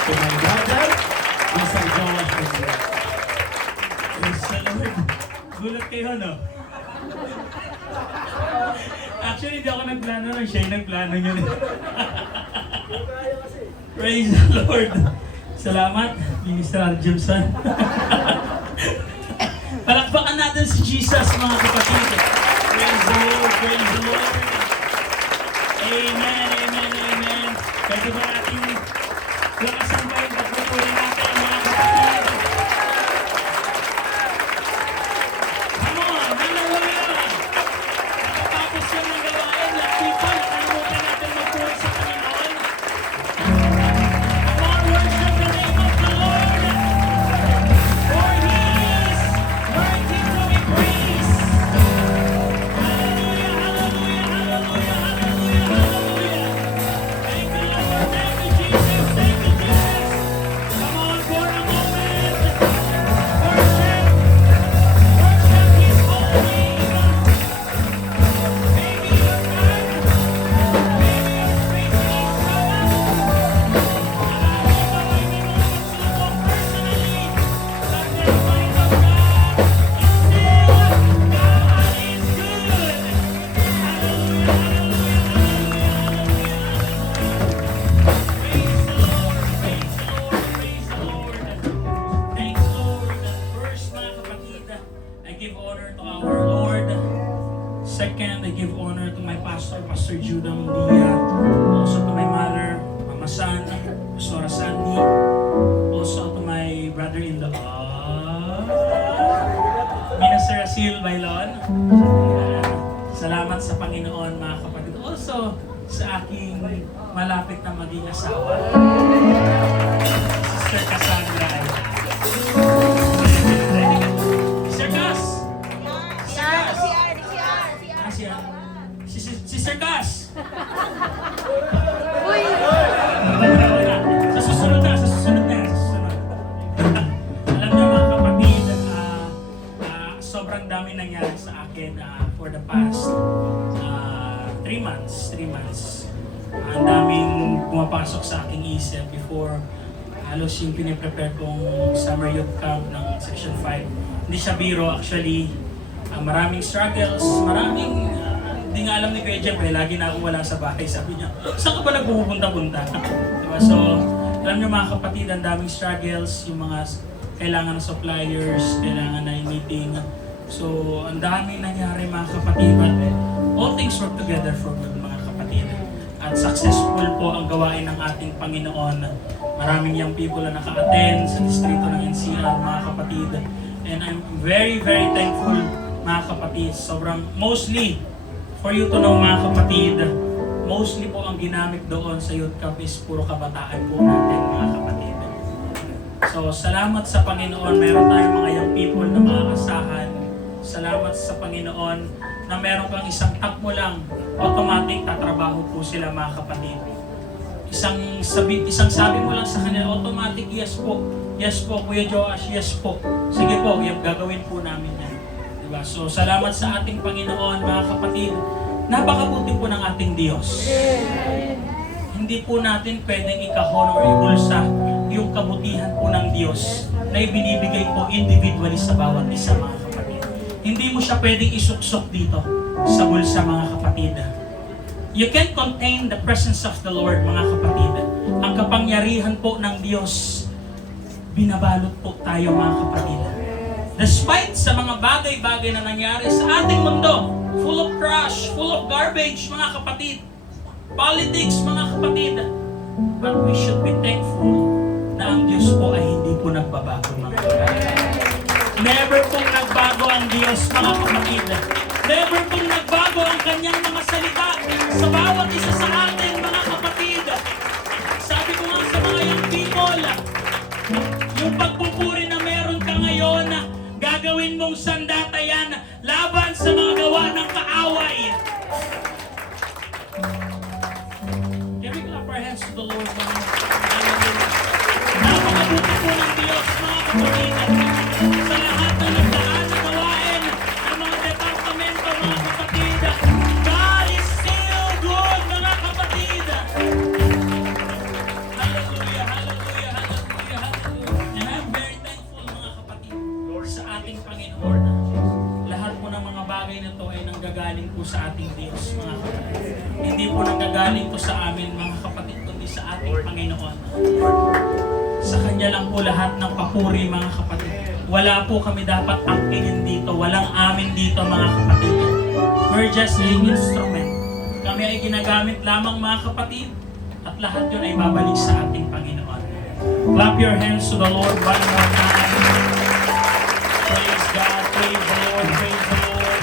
to my brother, Mr. Joash Jose. Praise the Lord. Gulat kayo, no? Actually, hindi ako nagplano nun. Siya yung nagplano nyo. Praise the Lord. Salamat, Minister Arjumson. Palakpakan natin si Jesus, mga kapatid. Praise the Lord, praise the Lord. Amen, amen, amen. Pwede ba natin lakasan pa yung pagpupunin natin, mga kapatid? Come on, hallelujah! Nakatapos yan ng gawain, lahat people, nakalimutan natin magpuri sa Panginoon. Come on, worship the name of the Lord! For He is worthy to be praised! Hallelujah, hallelujah, hallelujah, hallelujah, hallelujah! Thank you, Lord, thank you, Jesus, thank you, Jesus! Come on, for a moment! Worship! Worship His holy name! Maybe you're mad, maybe you're facing trouble. Second, I give honor to my pastor, Pastor Judah Mundia. Also to my mother, Mama San, Pastora Sandy. Also to my brother-in-law, Minister Asil Bailon. Salamat sa Panginoon, mga kapatid. Also sa aking malapit na maging asawa, Sister Cassandra. Sister Cass! Sister Cass! Uy! Wala. Sa susunod na. Alam niyo, mga kapatid, sobrang dami nangyari sa akin for the past 3 months. Ang daming pumapasok sa aking isip before halos yung piniprepare kong summer youth camp ng Section 5. Hindi siya biro, actually. Maraming struggles, maraming hindi nga alam ni Kuya Jeff, lagi na ako wala sa bahay. Sabi niya, saan ka ba nagpupunta-punta? Diba? So, alam niyo mga kapatid, ang daming struggles, yung mga kailangan ng suppliers, kailangan na yung meeting. So, ang daming nangyari mga kapatid, but all things work together for good mga kapatid. At successful po ang gawain ng ating Panginoon. Maraming young people na naka-attend sa distrito ng NCR mga kapatid. And I'm very, very thankful mga kapatid. Sobrang, mostly, for you to know mga kapatid, mostly po ang ginamit doon sa youth camp is puro kabataan po natin mga kapatid. So salamat sa Panginoon, meron tayong mga young people na makakasahan. Salamat sa Panginoon na meron kang isang tap mo lang, automatic tatrabaho po sila mga kapatid. Isang sabi mo lang sa kanila, automatic yes po, Kuya Joash, yes po. Sige po, gagawin po namin yan. Diba? So, salamat sa ating Panginoon, mga kapatid. Napakabuti po ng ating Diyos. Hindi po natin pwedeng ikahon o ibulsa yung kabutihan po ng Diyos na ibinibigay po individually sa bawat isa, mga kapatid. Hindi mo siya pwedeng isuksok dito sa bulsa, mga kapatid. You can't contain the presence of the Lord, mga kapatid. Ang kapangyarihan po ng Diyos, binabalot po tayo, mga kapatid. Despite sa mga bagay-bagay na nangyari sa ating mundo, full of trash, full of garbage, mga kapatid, politics, mga kapatid, but we should be thankful na ang Diyos po ay hindi po nagbabago, mga kapatid. Never pong nagbago ang Diyos, mga kapatid. Never pong nagbago ang kanyang mga salita sa bawat isa sa atin, mga kapatid. Sabi ko nga sa mga young people, yung pagpupuri na meron ka ngayon, gagawin mong sandatayan laban sa mga gawa ng kaaway. Can we clap our hands to the Lord? Napakabuti po ng Diyos, mga kapatid. Sa lahat na nagdaan na gawain ng mga departamento, mga kapatid, God is still good, mga kapatid. Hallelujah, hallelujah, po sa ating Diyos, mga kapatid. Hindi po nanggagaling po sa amin, mga kapatid, kundi sa ating Panginoon. Sa Kanya lang po lahat ng papuri, mga kapatid. Wala po kami dapat angkinin dito. Walang amin dito, mga kapatid. We're just an instrument. Kami ay ginagamit lamang, mga kapatid. At lahat yun ay babalik sa ating Panginoon. Clap your hands to the Lord one more time. Praise God, praise the Lord, praise the Lord.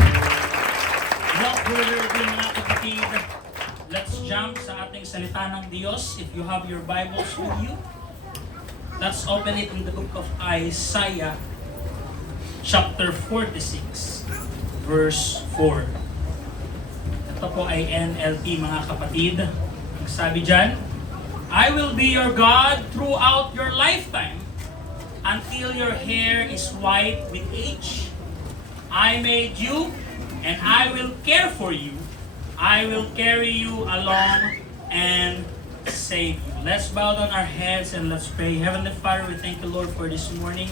Without further ado, mga kapatid, let's jump sa ating salita ng Diyos. If you have your Bibles with you, let's open it in the book of Isaiah, chapter 46, verse 4. Ito po ay NLT, mga kapatid. Ang sabi dyan, I will be your God throughout your lifetime until your hair is white with age. I made you and I will care for you. I will carry you along and save you. Let's bow down our heads and let's pray. Heavenly Father, we thank you, Lord, for this morning.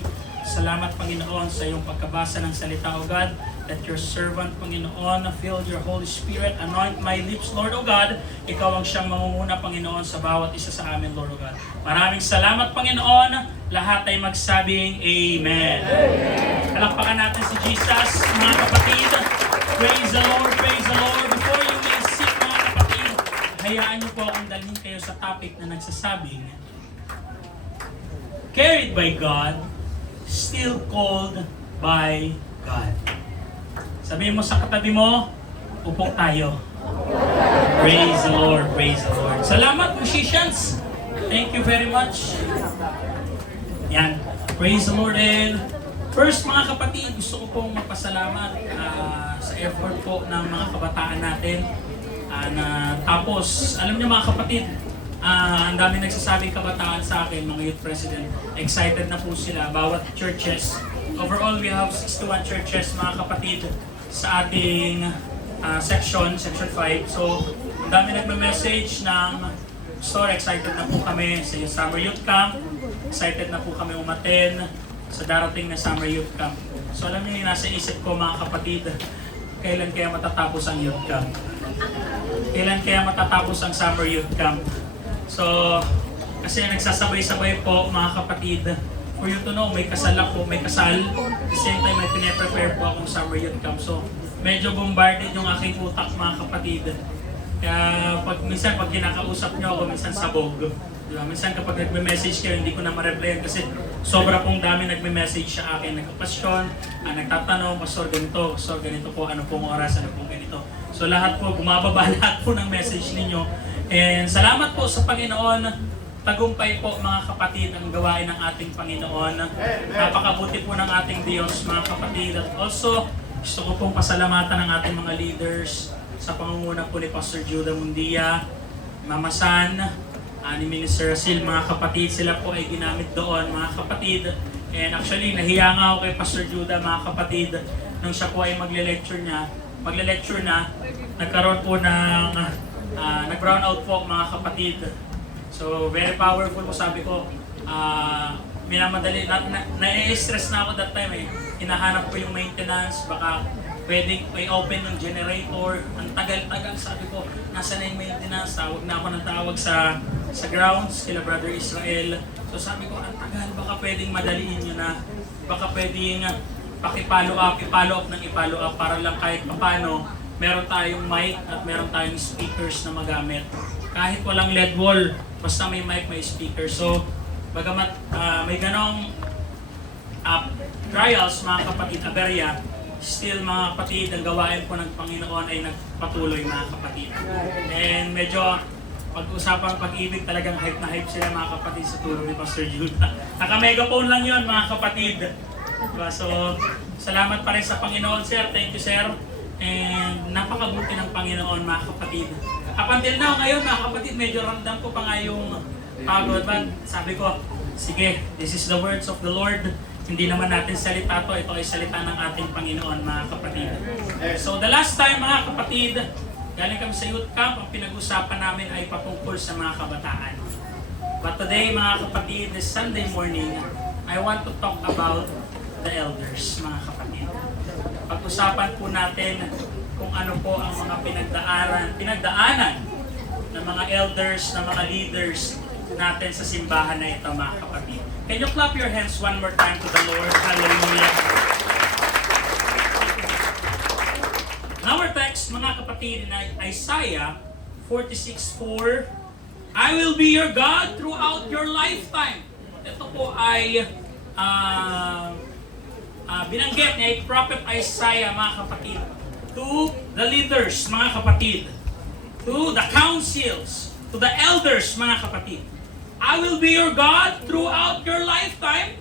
Salamat, Panginoon, sa iyong pagkabasa ng salita, O God. Let your servant, Panginoon, fill your Holy Spirit. Anoint my lips, Lord, O God. Ikaw ang siyang mangunguna, Panginoon, sa bawat isa sa amin, Lord, O God. Maraming salamat, Panginoon. Lahat ay magsabing Amen. Palakpakan natin si Jesus, mga kapatid. Praise the Lord, praise the Lord. Before you may sit, mga kapatid, hayaan niyo po akong dalhin kayo sa topic na nagsasabing, carried by God, still called by God. Sabihin mo sa katabi mo, upo tayo. Praise the Lord, praise the Lord. Salamat, musicians. Thank you very much. Yan, praise the Lord. And first, mga kapatid, gusto ko pong magpasalamat sa effort po ng mga kabataan natin. Tapos, alam niyo mga kapatid, ang dami nagsasabing kabataan sa akin, mga youth president. Excited na po sila, bawat churches. Overall, we have 61 churches, mga kapatid, sa ating section 5. So, ang dami nagme-message ng store. Excited na po kami sa yung Summer Youth Camp. Excited na po kami umaten sa darating na Summer Youth Camp. So, alam niyo yung nasa isip ko, mga kapatid, kailan kaya matatapos ang Youth Camp? Kailan kaya matatapos ang Summer Youth Camp? So, kasi nagsasabay-sabay po, mga kapatid, for you to know, may kasal ako, may kasal. At the same time, may pine-prepare po akong Summer Youth Camp. So, medyo bombarded yung aking utak, mga kapatid. Kaya minsan pag kinakausap nyo ako, minsan sabog. Diba? Minsan kapag nagme-message kayo, hindi ko na ma-replyan kasi sobra pong dami nagme-message sa akin. Nagkapasyon, nagtatanong, Pastor ganito po, ano pong oras, ano pong ganito. So lahat po, bumababa lahat po ng message ninyo. And salamat po sa Panginoon. Tagumpay po, mga kapatid, ang gawain ng ating Panginoon. Napakabuti po ng ating Diyos, mga kapatid. At also, gusto ko pong pasalamatan ng ating mga leaders sa pangunguna po ni Pastor Judah Mundia, Mama San, ni Minister Rasil, mga kapatid. Sila po ay ginamit doon, mga kapatid. And actually, nahiya nga ako kay Pastor Judah, mga kapatid, nung siya po ay magle-lecture na, nagkaroon po ng nag-brown out po, mga kapatid. So, very powerful po, sabi ko. Minamadali, na-stress na ako that time eh. Hinahanap ko yung maintenance, baka pwedeng may open yung generator. Ang tagal-tagal, sabi ko, nasa na yung maintenance? Tawag na ako ng tawag sa grounds, kila Brother Israel. So sabi ko, ang tagal, baka pwedeng madaliin nyo na. Baka pwedeng i-follow up para lang kahit paano meron tayong mic at meron tayong speakers na magamit. Kahit walang LED wall, basta may mic, may speaker. So, bagamat may ganong trials, mga kapatid, aberya, still, mga kapatid, ang gawain po ng Panginoon ay nagpatuloy, mga kapatid. And medyo pag-usapang pag-ibig, talagang hype na hype sila, mga kapatid, sa turo ni Pastor Judah. Naka-megaphone lang yun, mga kapatid. Diba? So, salamat pa rin sa Panginoon, sir. Thank you, sir. And napakabuti ng Panginoon, mga kapatid. Up until now, ngayon, mga kapatid, medyo ramdam ko pa nga yung pagod. But sabi ko, sige, this is the words of the Lord. Hindi naman natin salita to. Ito ay salita ng ating Panginoon, mga kapatid. So, the last time, mga kapatid, galing kami sa youth camp, ang pinag-usapan namin ay patungkol sa mga kabataan. But today, mga kapatid, this Sunday morning, I want to talk about the elders, mga kapatid. Pag-usapan po natin kung ano po ang mga pinagdaanan ng mga elders, ng mga leaders natin sa simbahan na ito, mga kapatid. Can you clap your hands one more time to the Lord? Hallelujah. Our text, mga kapatid, na Isaiah 46:4, I will be your God throughout your lifetime. Ito po ay binanggit ni Prophet Isaiah, mga kapatid, to the leaders, mga kapatid, to the councils, to the elders, mga kapatid. I will be your God throughout your lifetime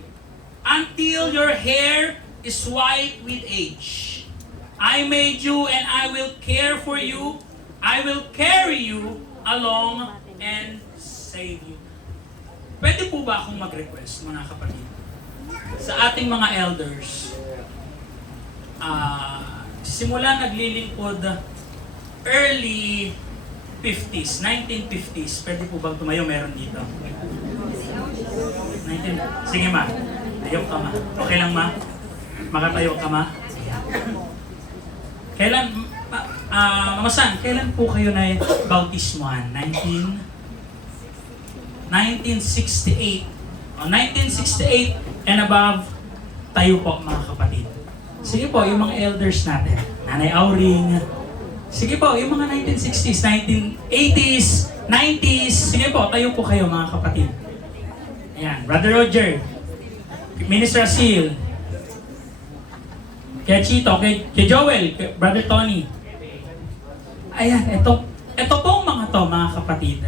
until your hair is white with age. I made you and I will care for you. I will carry you along and save you. Pwede po ba akong mag-request, mga kapatid? Sa ating mga elders, simula naglilingkod early 50s, 1950s, pwede po bang tumayo? Meron dito. 19, sige ma, tayo ka ma. Okay lang ma? Makatayo ka ma? Kailan, Mama San, kailan po kayo na bautismohan? 1968. 1968 and above, tayo po mga kapatid. Sige po, yung mga elders natin. Nanay Auring. Sige po, yung mga 1960s, 1980s, 90s. Sige po, tayo po kayo mga kapatid. Ayan, Brother Roger. Minister Asil. Kay Chito, kay Joel, kay Brother Tony. Ayan, ito pong mga to, mga kapatid.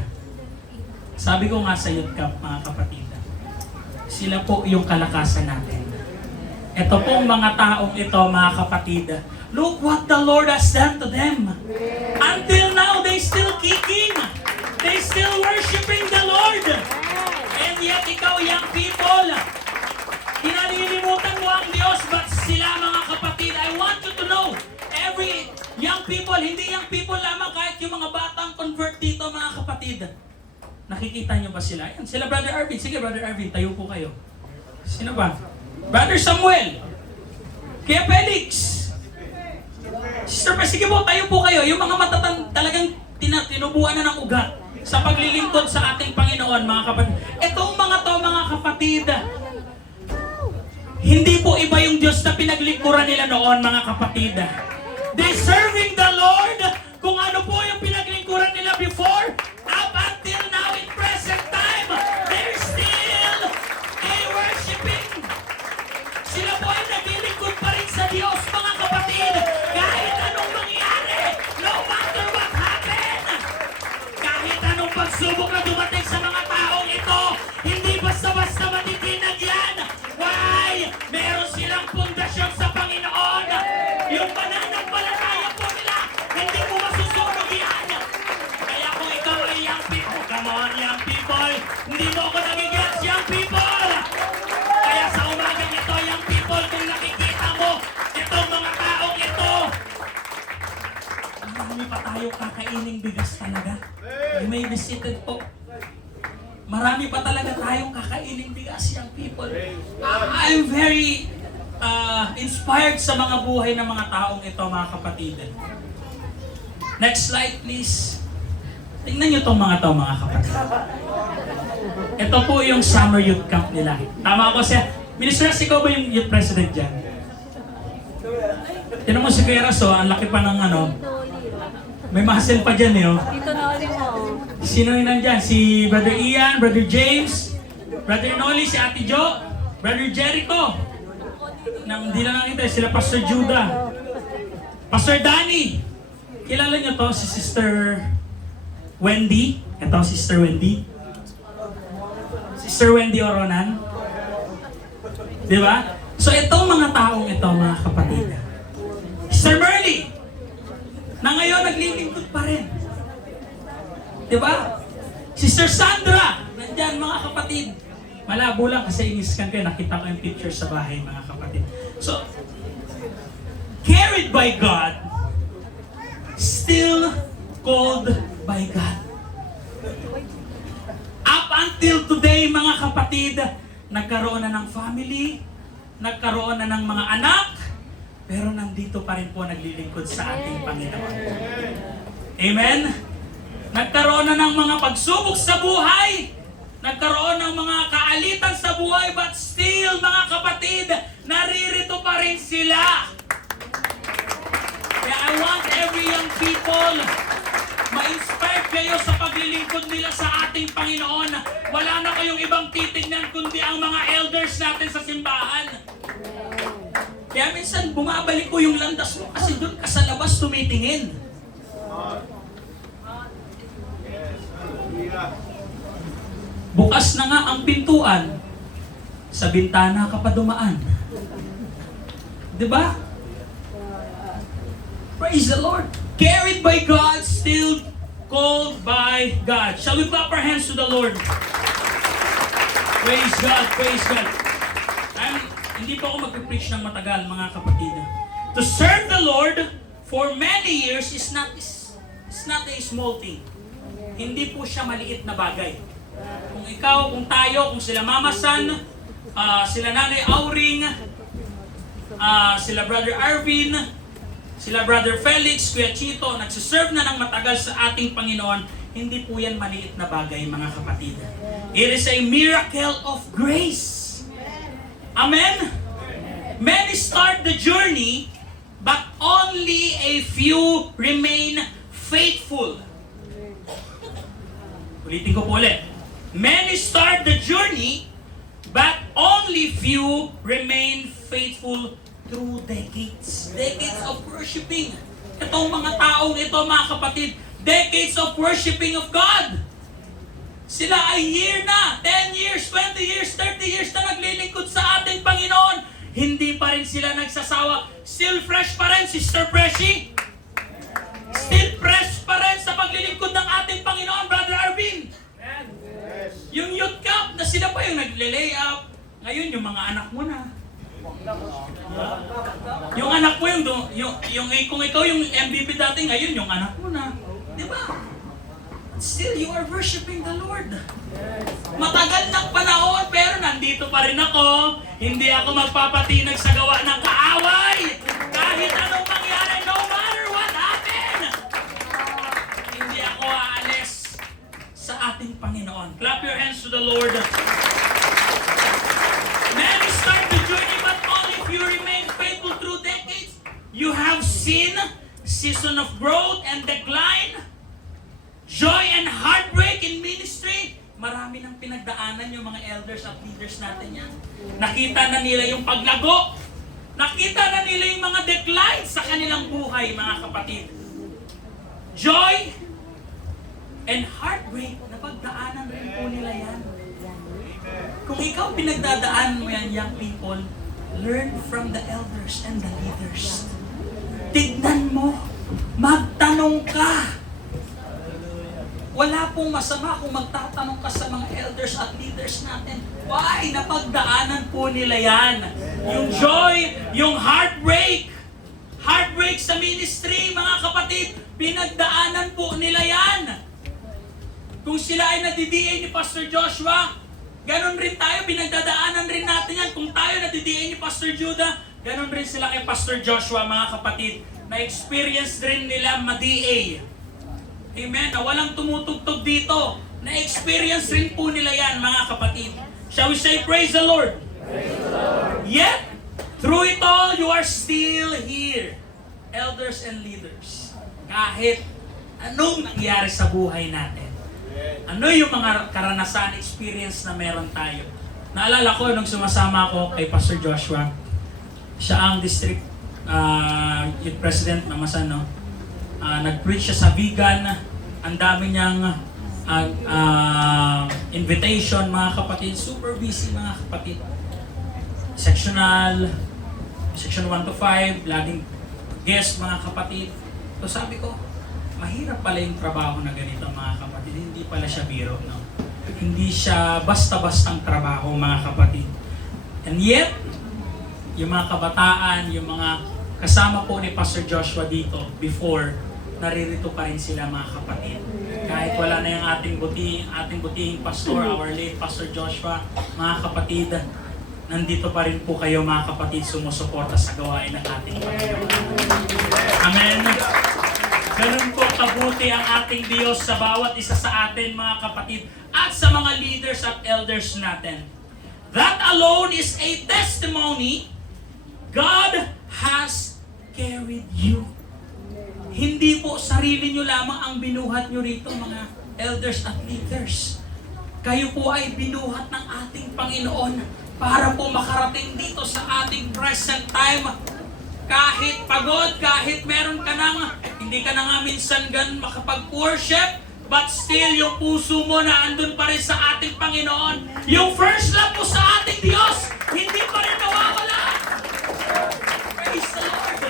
Sabi ko nga sa youth camp, mga kapatid, sila po yung kalakasan natin. Ito pong mga taong ito, mga kapatid, look what the Lord has done to them. Until now, they still kicking. They still worshiping the Lord. And yet, ikaw, young people, kinalilimutan mo ang Diyos, but sila, mga kapatid, I want you to know, every young people, hindi young people lamang, kahit yung mga batang convert dito, mga kapatid. Nakikita niyo ba sila? Yan, sila Brother Arvin. Sige, Brother Arvin, tayo po kayo. Sino ba? Brother Samuel. Kuya Felix. Sister Pa, sige po, tayo po kayo. Yung mga talagang tinubuan na ng ugat sa paglilingkod sa ating Panginoon, mga kapatid. Itong mga to, mga kapatid, hindi po iba yung Diyos na pinaglingkuran nila noon, mga kapatid. They serving the Lord kung ano po yung pinaglingkuran nila before, up until now in present time, they're still worshiping. Sila po ay naglilingkod pa rin sa Diyos, mga kapatid, kahit anong mangyari, no matter what happen, kahit anong pagsubok na dumating sa mga taong ito, hindi basta-basta matitinag yan. Why? Meron silang pundasyon sa Panginoon. Yung pananampalataya po nila, hindi mo masusunog yan. Kaya kung ikaw ay young people, come on young people, hindi mo ako nagigets young people. Kaya sa umagang ito, young people, kung nakikita mo itong mga taong ito, marami pa tayo kakaining bigas talaga. You may be seated po. Marami pa talaga tayong kakaining bigas, young people. I'm very inspired sa mga buhay ng mga taong ito, mga kapatid. Next slide, please. Tingnan nyo itong mga to, mga kapatid. Ito po yung summer youth camp nila. Tama ako siya. Minister, ikaw ba yung youth president dyan? Tinan mo si Kuya Raso, ang laki pa ng ano. May muscle pa dyan eh. Oh. Dito na ulit mo. Sino yung nandyan? Si Brother Ian, Brother James, Brother Noli, si Ate Jo, Brother Jericho. Nang hindi lang nakita, sila Pastor Judah. Pastor Danny. Kilala niyo to, si Sister Wendy. Ito, Sister Wendy. Sister Wendy Oronan. Di ba? So itong mga taong ito, mga kapatid. Sister Merly, na ngayon naglilingkod pa rin. Di ba? Sister Sandra, nandyan mga kapatid. Malabo lang kasi iniskan kayo, nakita ko yung picture sa bahay, mga kapatid. So, carried by God, still called by God. Up until today, mga kapatid, nagkaroon na ng family, nagkaroon na ng mga anak, pero nandito pa rin po naglilingkod sa ating Panginoon. Amen? Nagkaroon na ng mga pagsubok sa buhay, nagkaroon ng mga kaalitan sa buhay, but still, mga kapatid, naririto pa rin sila. Kaya I want every young people, ma-inspire kayo sa paglilingkod nila sa ating Panginoon. Wala na kayong ibang titignan kundi ang mga elders natin sa simbahan. Kaya minsan bumabalik ko yung landas mo kasi doon ka sa labas tumitingin. Bukas na nga ang pintuan, sa bintana ka pa dumaan. Diba? Praise the Lord. Carried by God, still called by God. Shall we clap our hands to the Lord? Praise God, praise God. Hindi po ako mag-preach ng matagal, mga kapatid. To serve the Lord for many years is not a small thing. Hindi po siya maliit na bagay. Kung ikaw, kung tayo, kung sila Mama San, sila Nanay Auring, sila Brother Arvin, sila Brother Felix, Kuya Chito, nagsiserve na ng matagal sa ating Panginoon, hindi po yan maliit na bagay, mga kapatid. It is a miracle of grace. Amen? Many start the journey, but only a few remain faithful. Ulitin ko po ulit. Many start the journey, but only few remain faithful through decades. Decades of worshiping. Itong mga taong ito, mga kapatid, decades of worshiping of God. Sila ay year na, 10 years, 20 years, 30 years na naglilingkod sa ating Panginoon. Hindi pa rin sila nagsasawa. Still fresh pa rin, Sister Preshi. Still fresh pa rin sa paglilingkod ng ating Panginoon, Brother Arvin. Yung youth camp na sila pa yung nagle-lay up. Ngayon, yung mga anak mo na. Yung anak mo yung kung ikaw yung MVP dati, ngayon yung anak mo na. Di ba? Still, you are worshiping the Lord. Matagal ng panahon, pero nandito pa rin ako. Hindi ako magpapatinag sa gawa ng kaaway. Kahit anong mangyari, no matter what happened. Hindi ako aalis sa ating Panginoon. Clap your hands to the Lord. Many start the journey, but only if you remain faithful through decades. You have seen season of growth and decline, joy and heartbreak in ministry. Marami nang pinagdaanan yung mga elders at leaders natin yan. Nakita na nila yung paglago. Nakita na nila yung mga decline sa kanilang buhay, mga kapatid. Joy and heartbreak, napagdaanan rin po nila yan. Kung ikaw pinagdadaanan mo yan, young people, learn from the elders and the leaders. Tignan mo, magtanong ka. Wala pong masama kung magtatanong ka sa mga elders at leaders natin. Why? Napagdaanan po nila yan. Yung joy, yung heartbreak. Heartbreak sa ministry, mga kapatid, pinagdaanan po nila yan. Kung sila ay nadidiin ni Pastor Joshua, ganon rin tayo, pinagdadaanan rin natin yan. Kung tayo nadidiin ni Pastor Judah, ganon rin sila kay Pastor Joshua, mga kapatid. Na-experience rin nila ma-DA. Amen. Na walang tumutugtog dito. Na-experience rin po nila yan, mga kapatid. Shall we say, praise the Lord? Praise the Lord. Yet, through it all, you are still here. Elders and leaders. Kahit anong nangyari sa buhay natin. Ano yung mga karanasan, experience na meron tayo. Naalala ko nung sumasama ako kay Pastor Joshua. Siya ang district youth president, Mama San, no? Nag-preach siya sa vegan. Ang dami niyang invitation, mga kapatid. Super busy, mga kapatid. Section 1 to 5, laging guest, mga kapatid. So sabi ko, mahirap pala yung trabaho na ganito, mga kapatid. Hindi pala siya biro, no? Hindi siya basta-bastang trabaho, mga kapatid. And yet, yung mga kabataan, yung mga kasama po ni Pastor Joshua dito before, naririto pa rin sila, mga kapatid. Kahit wala na yung ating butihing pastor, our late Pastor Joshua, mga kapatid, nandito pa rin po kayo mga kapatid sumusuporta sa gawain ng ating Panginoon. Amen. Ganun po kabuti ang ating Diyos sa bawat isa sa atin mga kapatid at sa mga leaders at elders natin. That alone is a testimony God has carried you. Hindi po sarili nyo lamang ang binuhat nyo rito mga elders at leaders. Kayo po ay binuhat ng ating Panginoon para po makarating dito sa ating present time. Kahit pagod, kahit meron ka nang, hindi ka na nga minsan gan makapag-worship, but still yung puso mo na andun pa rin sa ating Panginoon. Yung first love mo sa ating Diyos, hindi pa rin nawawala. Praise the Lord.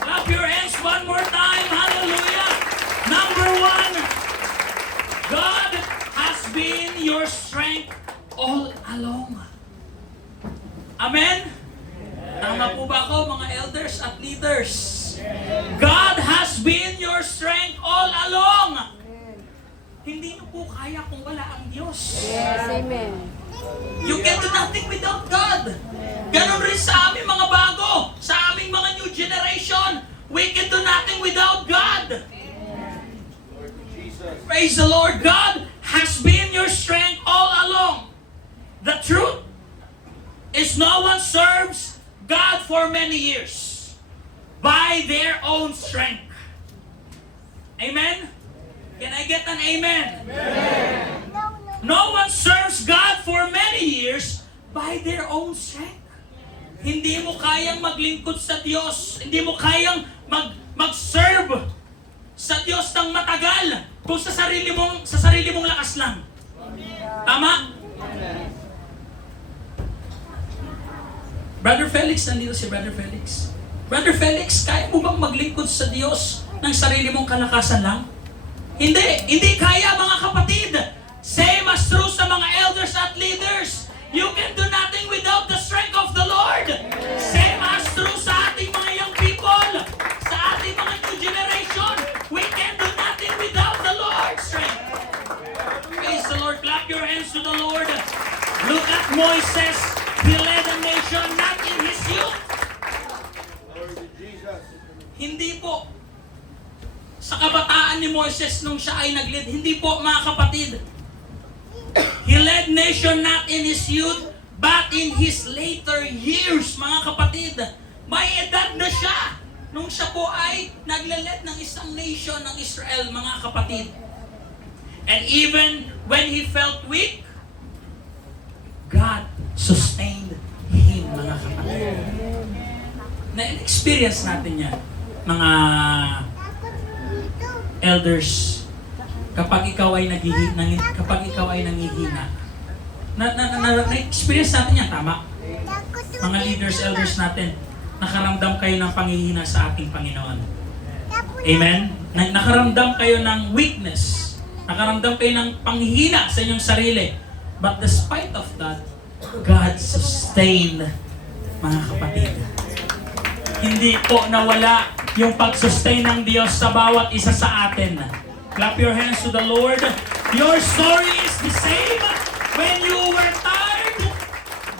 Clap your hands one more time. Hallelujah. Number one, God has been your strength all along. Amen? Tama po ba ako mga elders at leaders? God has been your strength all along. Hindi mo po kaya kung wala ang Diyos. Yes, amen. You can do nothing without God. Ganon rin sa aming mga bago, sa aming mga new generation. We can do nothing without God. Praise the Lord. God has been your strength all along. The truth is no one serves God for many years by their own strength. Amen? Can I get an amen? Amen. No one serves God for many years by their own strength. Hindi mo kayang maglingkod sa Diyos. Hindi mo kayang mag-serve sa Diyos ng matagal kung sa sarili mong lakas lang. Tama? Brother Felix, nandito si Brother Felix. Brother Felix, kaya mo bang maglingkod sa Diyos ng sarili mong kalakasan lang? Hindi kaya mga kapatid. Same as true sa mga elders at leaders. You can do nothing without the strength of the Lord. Same as true sa ating mga young people, sa ating mga new generation. We can do nothing without the Lord's strength. Praise the Lord. Clap your hands to the Lord. Look at Moses. He led a nation not in his youth. Hindi po sa kabataan ni Moses nung siya ay nag-lead. Hindi po mga kapatid. He led nation not in his youth, but in his later years, mga kapatid. May edad na siya nung siya po ay nagle-lead ng isang nation ng Israel, mga kapatid. And even when he felt weak, God sustained him, mga kapatid. Na-experience natin yan, mga elders, kapag ikaw ay nangihina, na-experience natin yan, tama? Mga leaders, elders natin, nakaramdam kayo ng panghihina sa ating Panginoon. Amen? Nakaramdam kayo ng weakness, nakaramdam kayo ng panghihina sa inyong sarili. But despite of that, God sustained, mga kapatid. Hindi po nawala yung pag-sustain ng Diyos sa bawat isa sa atin. Clap your hands to the Lord. Your story is the same. When you were tired,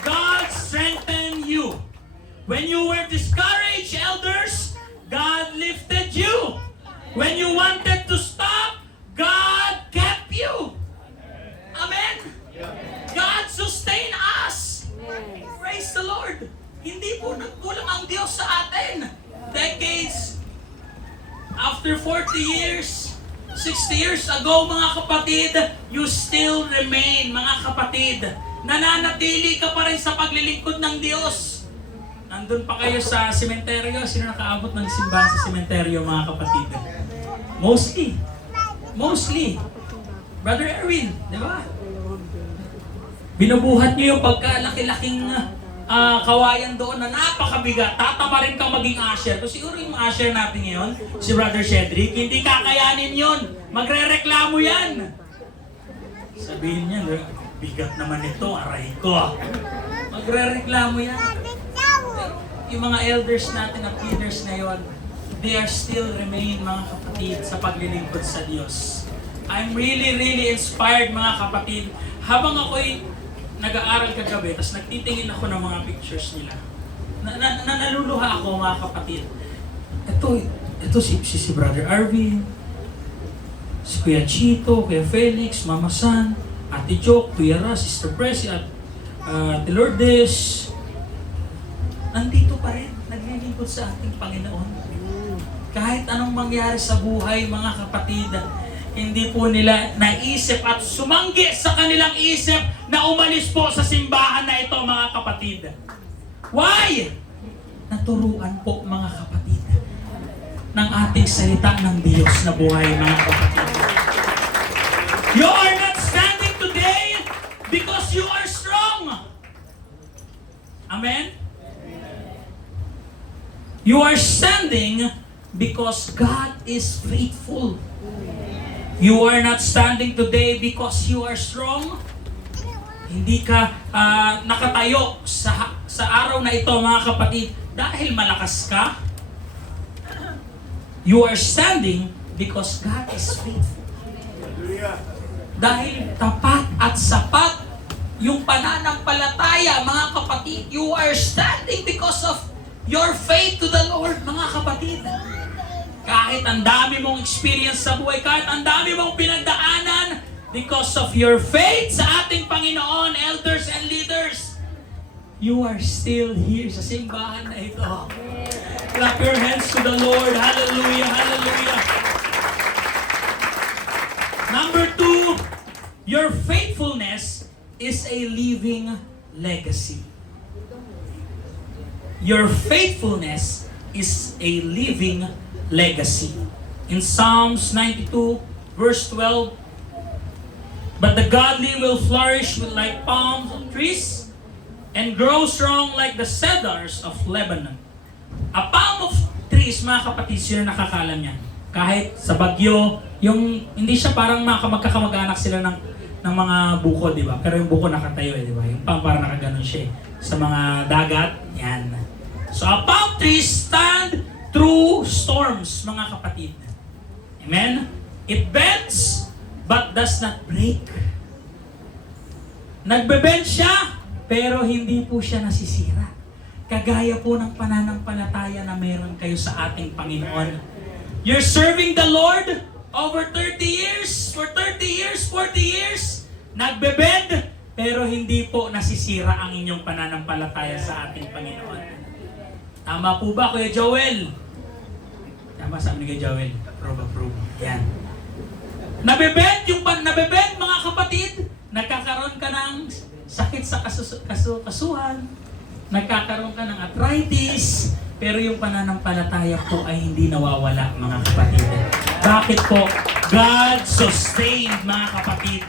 God strengthened you. When you were discouraged, elders, God lifted you. When you wanted to stop, God kept you. Amen? God sustained us. Praise the Lord. Hindi po nagkulang ang Diyos sa atin. Decades, after 40 years, 60 years ago, mga kapatid, you still remain, mga kapatid. Nananatili ka pa rin sa paglilingkod ng Diyos. Nandun pa kayo sa sementeryo. Sino nakaabot ng simbahan sa sementeryo, mga kapatid? Mostly. Brother Erwin, di ba? Binubuhat niyo yung pagkalaki-laking kawayan doon na napakabigat. Tatama rin kang maging usher. So siguro yung usher natin ngayon, si Brother Cedric, hindi kakayanin yon. Magre-reklamo yan. Sabihin niya, bigat naman ito, aray ko. Magre-reklamo yan. Yung mga elders natin at leaders ngayon, they are still remain, mga kapatid, sa paglilingkod sa Diyos. I'm really inspired, mga kapatid. Habang ako'y nag-aaral kagabi, tapos nagtitingin ako ng mga pictures nila. Naluluha ako, mga kapatid. Ito si Brother Arvin, si Kuya Chito, Kuya Felix, Mama San, Ate Joke, Kuya Ras, Sister Presi, at Ate Lourdes. Nandito pa rin, naglilingkod sa ating Panginoon. Kahit anong mangyari sa buhay, mga kapatid, hindi po nila naisip at sumanggi sa kanilang isip na umalis po sa simbahan na ito, mga kapatid. Why? Naturuan po, mga kapatid, ng ating salita ng Diyos na buhay, mga kapatid. You are not standing today because you are strong. Amen? You are standing because God is faithful. You are not standing today because you are strong. Hindi ka nakatayo sa araw na ito, mga kapatid, dahil malakas ka. You are standing because God is faithful. Dahil tapat at sapat yung pananampalataya, mga kapatid. You are standing because of your faith to the Lord, mga kapatid. Kahit ang dami mong experience sa buhay, kahit ang dami mong pinagdaanan, because of your faith sa ating Panginoon, elders and leaders, you are still here sa simbahan na ito. Clap your hands to the Lord. Hallelujah, hallelujah. Number 2, your faithfulness is a living legacy. Your faithfulness is a living legacy. In Psalms 92, verse 12, but the godly will flourish like palm trees and grow strong like the cedars of Lebanon. A palm of trees, mga kapatid, sino nakakalam niyan? Kahit sa bagyo, hindi siya parang magkakamag-anak sila ng mga buko, di ba? Pero yung buko nakatayo, di ba? Yung palm parang nakaganon siya. Sa mga dagat, yan. So a palm tree stand through storms, mga kapatid. Amen? It bends, but does not break. Nagbe-bend siya, pero hindi po siya nasisira. Kagaya po ng pananampalataya na meron kayo sa ating Panginoon. You're serving the Lord over 30 years, for 30 years, 40 years, nagbe-bend, pero hindi po nasisira ang inyong pananampalataya sa ating Panginoon. Tama po ba, Kuya Joel? Tama, sabi ni Kuya Joel. Prove. Yan. Nabebend, mga kapatid, nagkakaroon ka ng sakit sa kasuhan, nagkakaroon ka ng arthritis, pero yung pananampalataya po ay hindi nawawala, mga kapatid. Bakit po? God sustained, mga kapatid.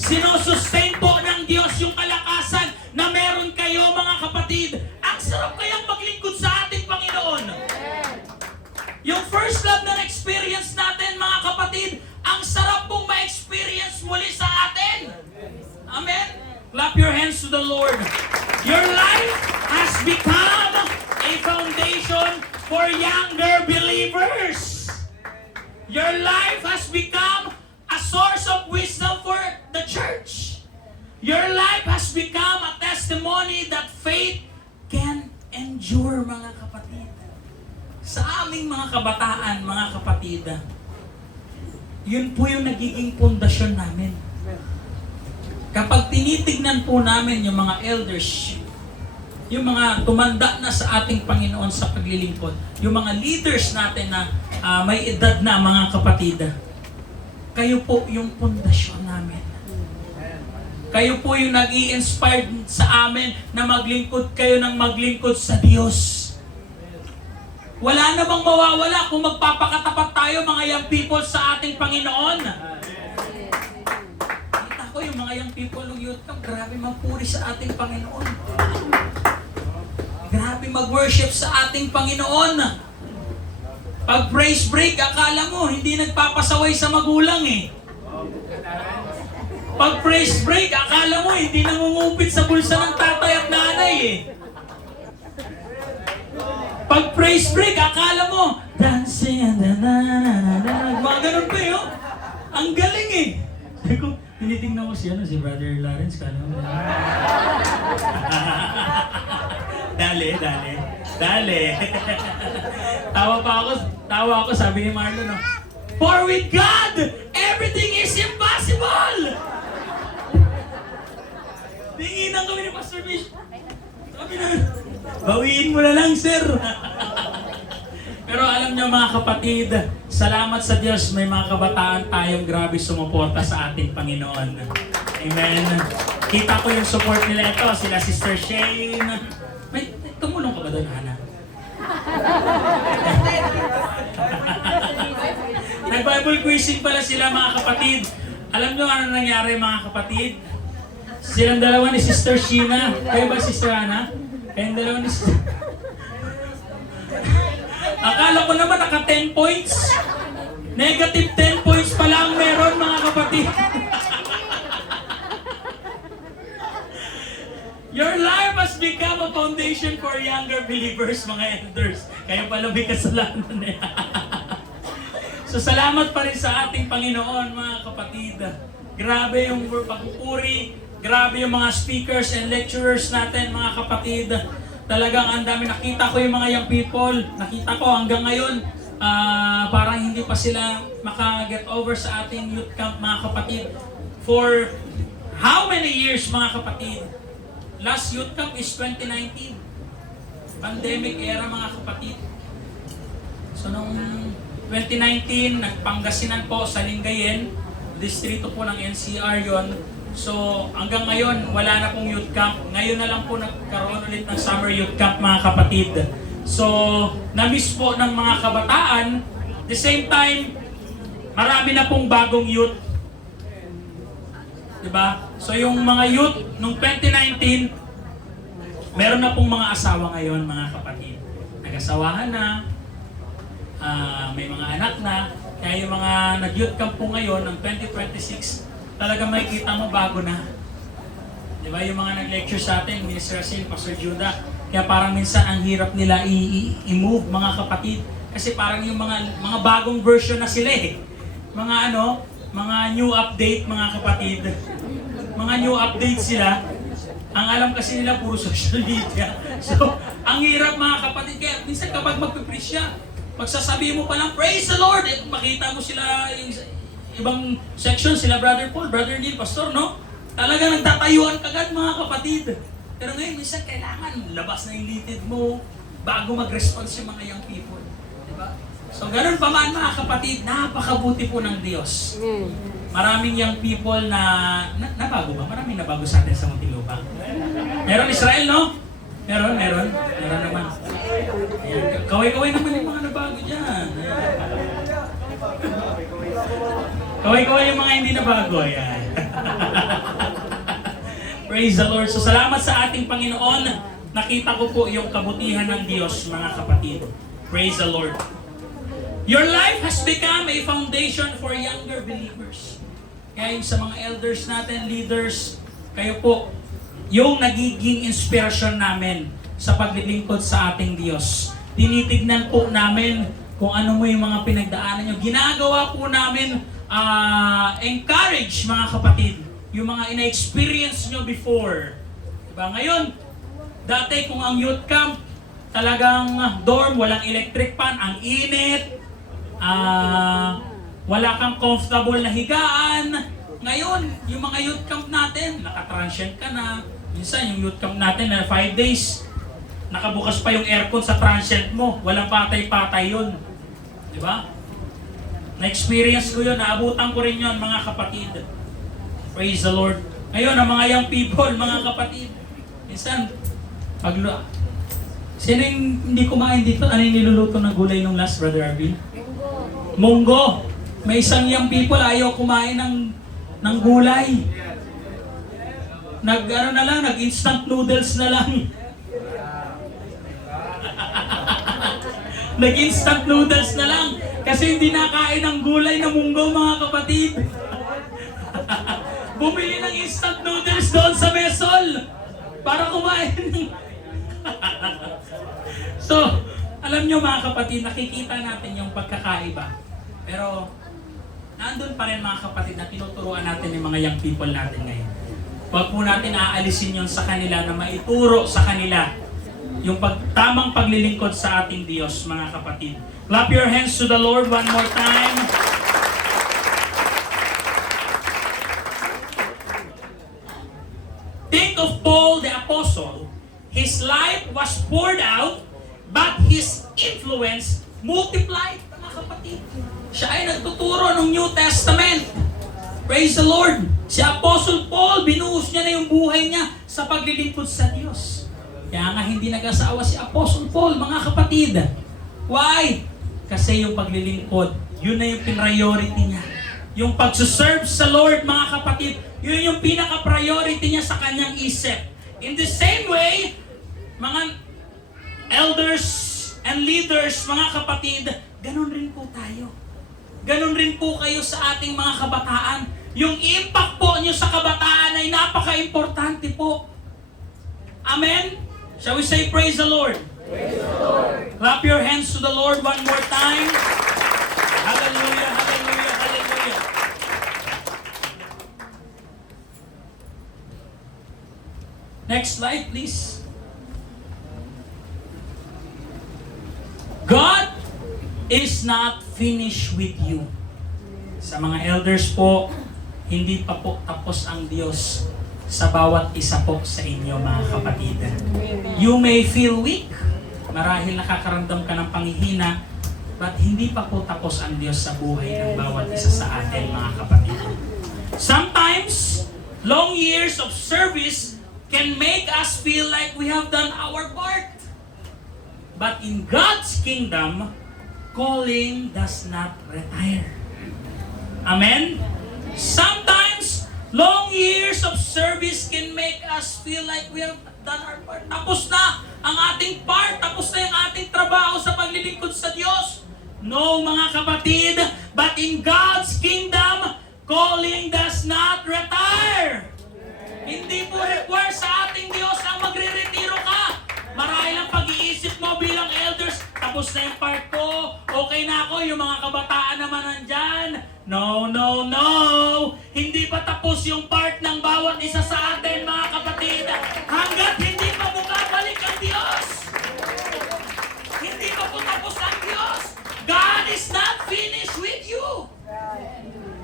Sinosustain po ng Diyos yung kalakasan na meron kayo, mga kapatid. Ang sarap kayang maglingkod sa ating Panginoon. Yung first love na experience natin, mga kapatid, ang sarap pong ma-experience muli sa atin. Amen? Clap your hands to the Lord. Your life has become a foundation for younger believers. Your life has become a source of wisdom for the church. Your life has become a testimony that faith can endure, mga kapatid. Sa aming mga kabataan, mga kapatid, yun po yung nagiging pundasyon namin. Kapag tinitignan po namin yung mga elders, yung mga tumanda na sa ating Panginoon sa paglilingkod, yung mga leaders natin na may edad na, mga kapatid, kayo po yung pundasyon namin. Kayo po yung nag-i-inspire sa amin na maglingkod kayo ng maglingkod sa Diyos. Wala namang mawawala kung magpapakatapat tayo, mga young people, sa ating Panginoon. Kita ko yung mga young people ng youth camp, grabe magpuri sa ating Panginoon. Grabe mag-worship sa ating Panginoon. Pag praise break, akala mo, hindi nagpapasaway sa magulang eh. Pag praise break, akala mo, hindi nangungupit sa bulsa ng tatay at nanay eh. Pag praise break, akala mo, dancing and mga ganun pa yun. Ang galing eh. Tinitingnan ko si Brother Lawrence ka, no? Dali. Tawa ako, sabi ni Marlon, no? For with God, everything is impossible! Tinginan kami ni Pastor Bish. Sabi na, bawiin mo na lang, sir. Pero alam niyo mga kapatid, salamat sa Diyos, may mga kabataan tayong grabe sumuporta sa ating Panginoon. Amen. Kita ko yung support nila ito, sila Sister Shane. May tumulong ka ba doon, Hana? Nag-Bible quizzing pala sila mga kapatid. Alam niyo ano nangyari mga kapatid? Silang dalawa ni Sister Sheena. Kayo ba Sister Hana? Kayong dalawa ni Sister... Akala ko naman naka 10 points. Negative 10 points pa lang meron mga kapatid. Your life has become a foundation for younger believers, mga elders. Kayo pala may kasalanan eh. So salamat pa rin sa ating Panginoon mga kapatid. Grabe yung pagpupuri, grabe yung mga speakers and lecturers natin mga kapatid. Talagang ang dami, nakita ko yung mga young people, nakita ko hanggang ngayon, parang hindi pa sila maka-get over sa ating youth camp mga kapatid. For how many years mga kapatid? Last youth camp is 2019. Pandemic era mga kapatid. So nung 2019, nagpangasinan po sa Lingayen, distrito po ng NCR yon. So, hanggang ngayon, wala na pong youth camp. Ngayon na lang po nagkaroon ulit ng summer youth camp, mga kapatid. So, na-miss po ng mga kabataan. The same time, marami na pong bagong youth. Diba? So, yung mga youth, nung 2019, meron na pong mga asawa ngayon, mga kapatid. Nag-asawahan na, may mga anak na. Kaya yung mga nag-youth camp po ngayon, ng 2026, talaga makikita mo bago na. Diba? Yung mga nag-lecture sa atin, Minister Asin, Pastor Judah, kaya parang minsan ang hirap nila i-move mga kapatid. Kasi parang yung mga bagong version na sila eh. Mga new update mga kapatid. Mga new update sila. Ang alam kasi nila puro social media. So, ang hirap mga kapatid. Kaya minsan kapag magpipreach siya, pagsasabi mo pa lang, praise the Lord! Eh, makita mo sila ibang section, sila Brother Paul, Brother Neil, Pastor, no? Talaga nagtatayuan kagad mga kapatid. Pero ngayon, minsan kailangan labas na yung litid mo bago mag-response yung mga young people. Diba? So, ganun pa man mga kapatid, napakabuti po ng Diyos. Maraming young people na nabago ba? Maraming nabago sa atin sa Muntinlupa. Meron Israel, no? Meron naman. Ayan. Kaway-kaway naman yung mga nabago dyan. Kaway-kaway yung mga hindi nabago. Ayan. Praise the Lord. So salamat sa ating Panginoon. Nakita ko po yung kabutihan ng Diyos, mga kapatid. Praise the Lord. Your life has become a foundation for younger believers. Kaya yung sa mga elders natin, leaders, kayo po, yung nagiging inspirasyon namin sa paglilingkod sa ating Diyos. Tinitignan po namin kung ano mo yung mga pinagdaanan nyo. Ginagawa po namin encourage mga kapatid, yung mga ina-experience nyo before. Diba? Ngayon, dati kung ang youth camp, talagang dorm, walang electric fan, ang init, wala kang comfortable na higaan. Ngayon, yung mga youth camp natin, naka-transient ka na. Minsan, yung youth camp natin na 5 days, nakabukas pa yung aircon sa transient mo. Walang patay-patay yun. Diba? Na-experience ko yun, naabutan ko rin yun, mga kapatid. Praise the Lord. Ngayon, ang mga young people, mga kapatid, minsan, sino yung hindi kumain dito? Ano yung niluluto ng gulay nung last, Brother Arvin? Munggo. May isang young people, ayaw kumain ng gulay. Nag-instant noodles na lang. Nag-instant noodles na lang. Kasi hindi nakain ng gulay na munggo, mga kapatid. Bumili ng instant noodles doon sa Mesol para kumain. So, alam nyo mga kapatid, nakikita natin yung pagkakaiba. Pero, nandun pa rin mga kapatid na tinuturuan natin ng mga young people natin ngayon. Huwag po natin aalisin yon sa kanila na maituro sa kanila yung tamang paglilingkod sa ating Diyos, mga kapatid. Clap your hands to the Lord one more time. Think of Paul the Apostle. His life was poured out, but his influence multiplied, mga kapatid. Siya ay nagtuturo ng New Testament. Praise the Lord. Si Apostle Paul, binuhos niya na yung buhay niya sa paglilingkod sa Diyos. Kaya nga hindi nag-asawa si Apostle Paul, mga kapatid. Why? Kasi yung paglilingkod, yun na yung priority niya. Yung pagsuserve sa Lord, mga kapatid, yun yung pinaka-priority niya sa kanyang isip. In the same way, mga elders and leaders, mga kapatid, ganun rin po tayo. Ganun rin po kayo sa ating mga kabataan. Yung impact po nyo sa kabataan ay napaka-importante po. Amen? Shall we say praise the Lord? Praise the Lord. Clap your hands to the Lord one more time. Hallelujah, hallelujah, hallelujah. Next slide, please. God is not finished with you. Sa mga elders po, hindi pa po tapos ang Diyos sa bawat isa po sa inyo, mga kapatid. You may feel weak, marahil nakakaramdam ka ng panghihina, but hindi pa po tapos ang Diyos sa buhay ng bawat isa sa atin, mga kapatid. Sometimes, long years of service can make us feel like we have done our part. But in God's kingdom, calling does not retire. Amen? Sometimes, long years of service can make us feel like we have done our part. Tapos na ang ating part, tapos na yung ating trabaho sa paglilingkod sa Diyos. No, mga kapatid, but in God's kingdom, calling does not retire. Hindi po require sa ating Diyos na magre-retiro ka. Marahil ang pag-iisip mo bilang elders, tapos na yung part ko, okay na ako, yung mga kabataan naman nandyan. No, no, no! Hindi pa tapos yung part ng bawat isa sa atin, mga kapatid, hanggat hindi pa bumabalik ang Diyos. Hindi pa po tapos ang Diyos. God is not finished with you.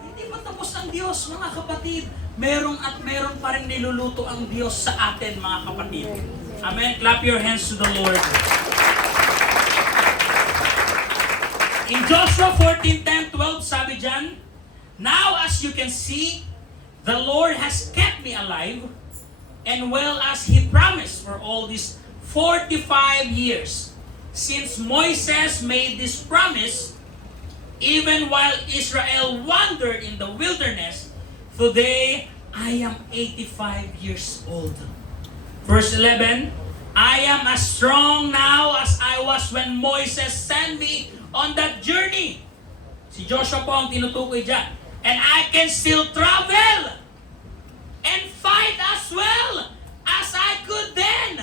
Hindi pa tapos ang Diyos, mga kapatid. Meron pa rin niluluto ang Diyos sa atin, mga kapatid. Amen. Clap your hands to the Lord. In Joshua 14:10-12, sabi dyan, now as you can see, the Lord has kept me alive, and well as He promised for all these 45 years, since Moses made this promise, even while Israel wandered in the wilderness, today I am 85 years old. Verse 11, I am as strong now as I was when Moses sent me on that journey. Si Joshua po ang tinutukoy dyan. And I can still travel and fight as well as I could then.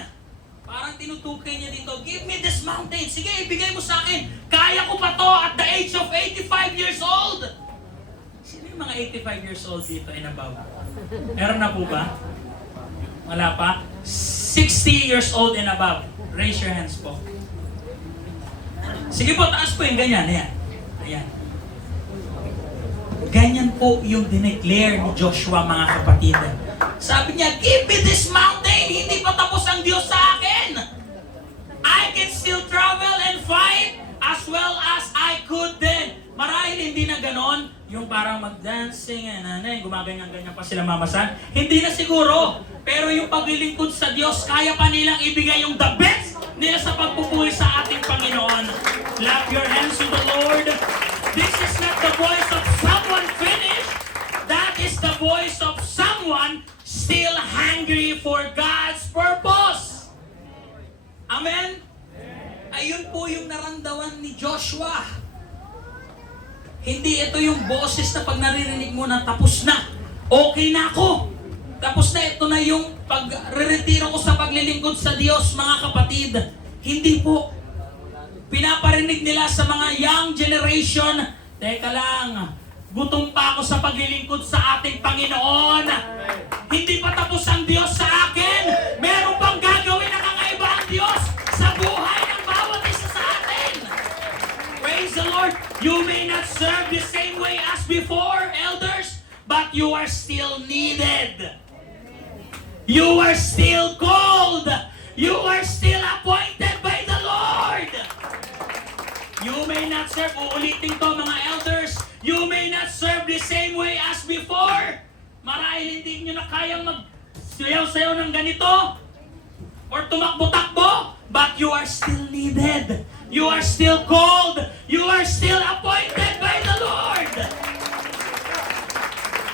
Parang tinutukoy niya dito, give me this mountain. Sige, ibigay mo sa akin. Kaya ko pa to at the age of 85 years old. Sino yung mga 85 years old dito and above? Meron na po ba? Wala pa? 60 years old and above. Raise your hands po. Sige po, taas po yung ganyan. Ayan. Ayan. Ganyan po yung dineclare ni Joshua, mga kapatid. Sabi niya, give me this mountain. Hindi pa tapos ang Diyos sa akin. I can still travel and fight as well as I could then. Marahil hindi na ganon, yung parang mag-dancing, gumaganyan-ganyan pa sila mamasan. Hindi na siguro. Pero yung paglilingkod sa Diyos, kaya pa nilang ibigay yung the best nila sa pagpupuri sa ating Panginoon. Clap your hands to the Lord. This is not the voice of someone finished. That is the voice of someone still hungry for God's purpose. Amen? Ayun po yung naramdaman ni Joshua. Hindi ito yung boses na pag naririnig mo na tapos na, okay na ako. Tapos na, ito na yung pag-retiro ko sa paglilingkod sa Diyos, mga kapatid. Hindi po. Pinaparinig nila sa mga young generation, teka lang, Gutom pa ako sa paglilingkod sa ating Panginoon. Hindi pa tapos ang Diyos sa akin. Meron pang gagawin na kakaiba ang Diyos sa buhay ng bawat isa sa atin. Praise the Lord. You may not serve the same way as before, elders, but you are still needed. You are still called. You are still appointed by the Lord. You may not serve, uulitin to mga elders, you may not serve the same way as before. Marahil hindi nyo na kayang magsayaw-sayaw ng ganito or tumakbo-takbo, but you are still needed. You are still called. You are still appointed by the Lord.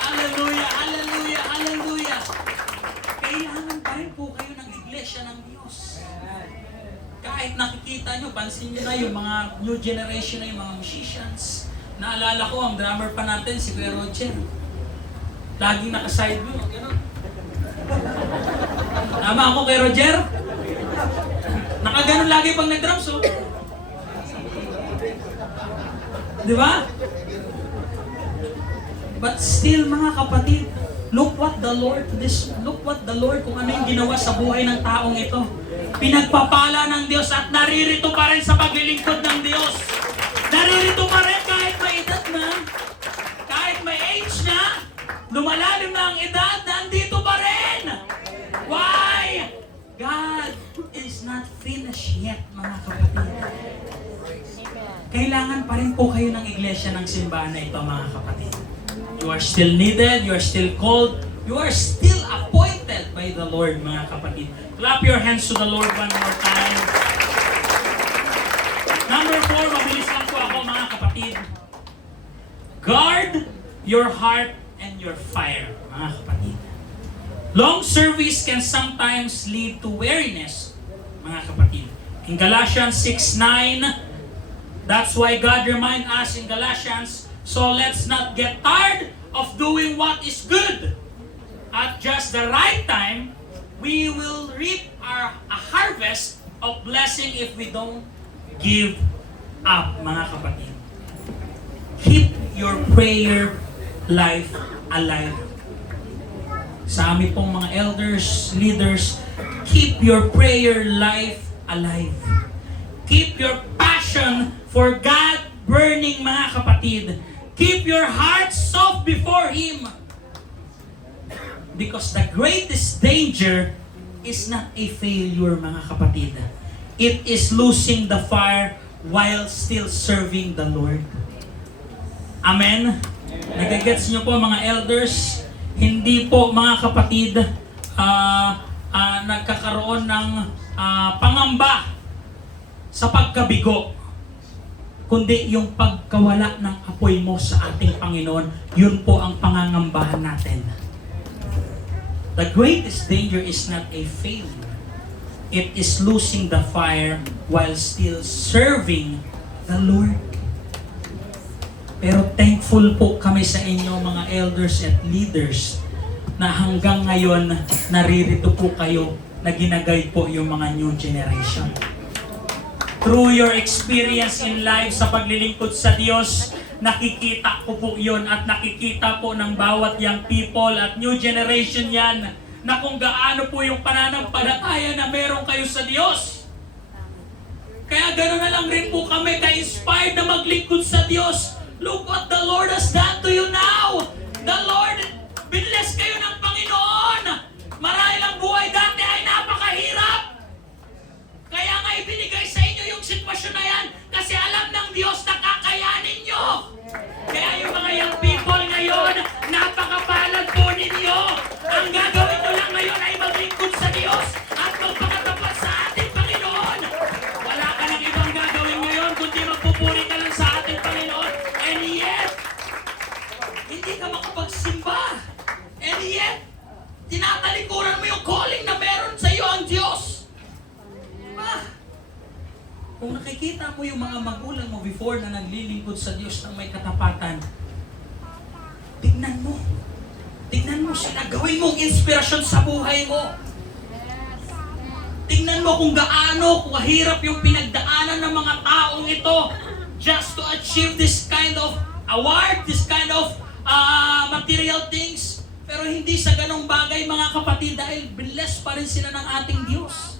Hallelujah, hallelujah, hallelujah. Kailangan pa rin po kayo ng iglesia ng Diyos. Kahit nakikita nyo, pansin nyo na yung mga new generation na yung mga musicians. Naalala ko, ang drummer pa natin, si Kuya Roger. Laging naka-side view, gano'n. Tama ako kay Roger? Nakaganon lagi pag nag-drums, oh. Di ba? But still, mga kapatid, look what the Lord, kung ano yung ginawa sa buhay ng taong ito. Pinagpapala ng Diyos at naririto pa rin sa paglilingkod ng Diyos. Naririto pa rin kahit may edad na, kahit may age na, lumalalim na ang edad, nandito pa rin. Why? God is not finished yet, mga kapatid. Kailangan pa rin po kayo ng iglesia ng simbahan na ito, mga kapatid. You are still needed, you are still called, you are still appointed by the Lord, mga kapatid. Clap your hands to the Lord one more time. Number 4, mabilis lang po ako, mga kapatid. Guard your heart and your fire, mga kapatid. Long service can sometimes lead to weariness, mga kapatid. In Galatians 6:9, that's why God reminds us in Galatians, so let's not get tired of doing what is good. At just the right time, we will reap a harvest of blessing if we don't give up, mga kapatid. Keep your prayer life alive. Sa amin pong mga elders, leaders, keep your prayer life alive. Keep your passion for God burning, mga kapatid. Keep your heart soft before Him. Because the greatest danger is not a failure, mga kapatid. It is losing the fire while still serving the Lord. Amen? Nagagets niyo po, mga elders? Hindi po, mga kapatid, nagkakaroon ng pangamba sa pagkabigo, kundi yung pagkawala ng apoy mo sa ating Panginoon, yun po ang pangangambahan natin. The greatest danger is not a failure. It is losing the fire while still serving the Lord. Pero thankful po kami sa inyo, mga elders at leaders, na hanggang ngayon naririto po kayo na ginagay po yung mga new generation. Through your experience in life sa paglilingkod sa Diyos, nakikita ko po yun at nakikita po ng bawat young people at new generation yan na kung gaano po yung pananampalataya na meron kayo sa Diyos. Kaya gano'n na lang rin po kami ka-inspired na maglingkod sa Diyos. Look what the Lord has done to you now. The Lord, binless kayo ng Panginoon. Marahil ang buhay dati ay napakahirap. Kaya nga ibinigay sa inyo yung sitwasyon na yan kasi alam ng Diyos na kakayanin nyo. Kaya yung mga young people ngayon, napakapalad po ninyo. Ang gagawin nyo lang ngayon ay maglingkod sa Diyos at magpakatapat sa ating Panginoon. Wala ka nang ibang gagawin ngayon kundi magpupuri ka lang sa ating Panginoon. And yet, hindi ka makapagsimba. And yet, tinatalikuran mo yung calling na meron sa iyo ang Diyos. Kung nakikita mo yung mga magulang mo before na naglilingkod sa Diyos ng may katapatan, tignan mo. Tignan mo sila. Gawin mong inspirasyon sa buhay mo. Tignan mo kung gaano kahirap yung pinagdaanan ng mga taong ito just to achieve this kind of award, this kind of material things. Pero hindi sa ganong bagay mga kapatid dahil blessed pa rin sila ng ating Diyos.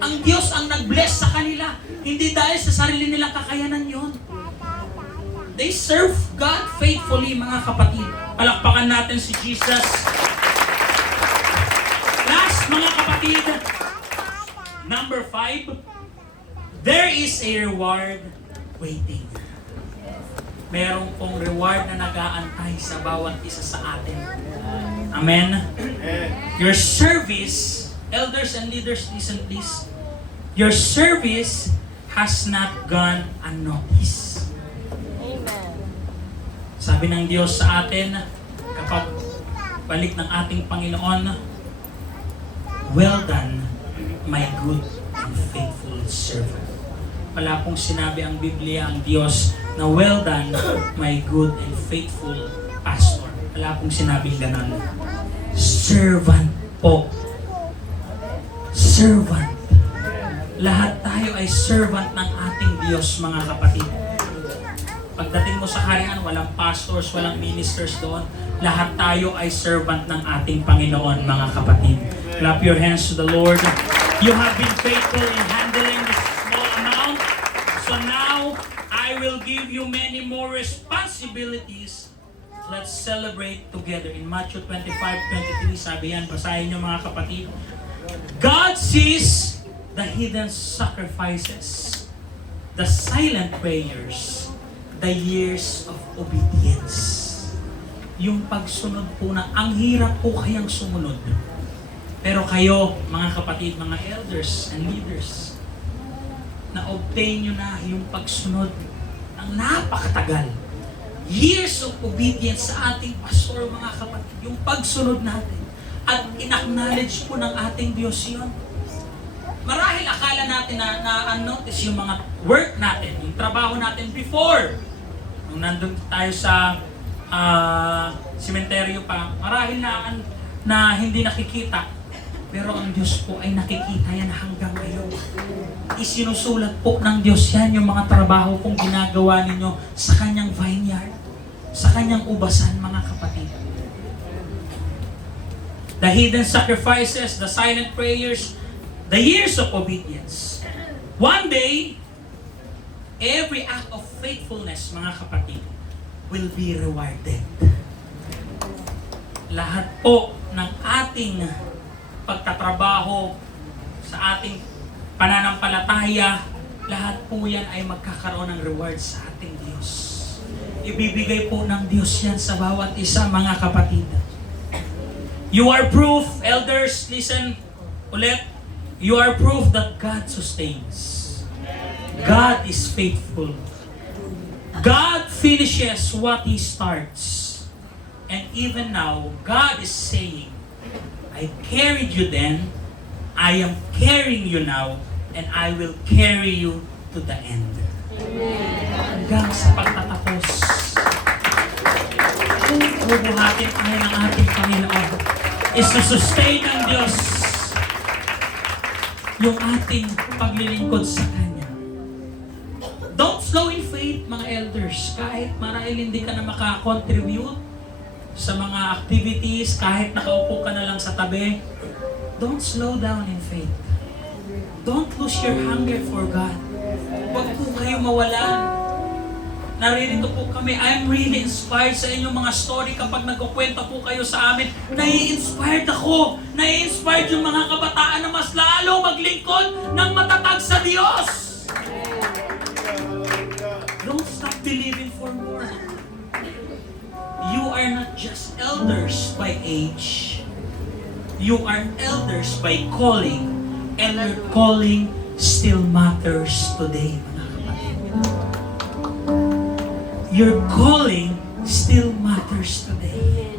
Ang Diyos ang nag-bless sa kanila. Hindi dahil sa sarili nilang kakayanan yon. They serve God faithfully mga kapatid. Palakpakan natin si Jesus. Last mga kapatid, number 5, there is a reward waiting. Merong pong reward na nag-aantay sa bawat isa sa atin. Amen? Your service, elders and leaders, listen please. Your service has not gone unnoticed. Sabi ng Diyos sa atin, kapag balik ng ating Panginoon, well done, my good and faithful servant. Wala pong sinabi ang Biblia, ang Diyos, na well done, my good and faithful pastor. Wala pong sinabing ganon. Servant po. Servant. Lahat tayo ay servant ng ating Diyos, mga kapatid. Pagdating mo sa harian, walang pastors, walang ministers doon. Lahat tayo ay servant ng ating Panginoon, mga kapatid. Clap your hands to the Lord. You have been faithful in handling this small amount. So now, I will give you many more responsibilities. Let's celebrate together. In Matthew 25:23, sabi yan, basahin nyo mga kapatid. God sees the hidden sacrifices, the silent prayers, the years of obedience. Yung pagsunod po na, ang hirap po kayang sumunod. Pero kayo, mga kapatid, mga elders and leaders, na-obtain nyo na yung pagsunod ng napakatagal. Years of obedience sa ating pastor, mga kapatid. Yung pagsunod natin. At in-acknowledge po ng ating Diyos yun. Marahil akala natin na unnotice yung mga work natin, yung trabaho natin before. Nung nandun tayo sa sementeryo pa, marahil na hindi nakikita. Pero ang Diyos po ay nakikita yan hanggang ngayon. Isinusulat po ng Diyos yan yung mga trabaho kong ginagawa ninyo sa kanyang vineyard, sa kanyang ubasan, mga kapatid. The hidden sacrifices, the silent prayers, the years of obedience. One day, every act of faithfulness, mga kapatid, will be rewarded. Lahat po ng ating pagtatrabaho sa ating pananampalataya, lahat po yan ay magkakaroon ng reward sa ating Diyos. Ibibigay po ng Diyos yan sa bawat isa, mga kapatid. You are proof, elders, listen ulit. You are proof that God sustains. God is faithful. God finishes what He starts. And even now, God is saying, I carried you then, I am carrying you now, and I will carry you to the end. Hanggang sa pagtatapos. Bubuhatin tayo ng ating Panginoon. Isusustain ng Diyos yung ating paglilingkod sa Kanya. Don't slow in faith, mga elders. Kahit marahil hindi ka na makakontribute sa mga activities, kahit nakaupo ka na lang sa tabi, don't slow down in faith. Don't lose your hunger for God. Huwag po kayo mawalan. Naririto po kami. I'm really inspired sa inyong mga story kapag nagkukwenta po kayo sa amin. Nai-inspired ako. Nai-inspired yung mga kabataan na mas lalo maglingkod ng matatag sa Diyos. Don't stop believing for more. You are not just elders by age. You are elders by calling. And your calling still matters today, mga kapatid. Your calling still matters today.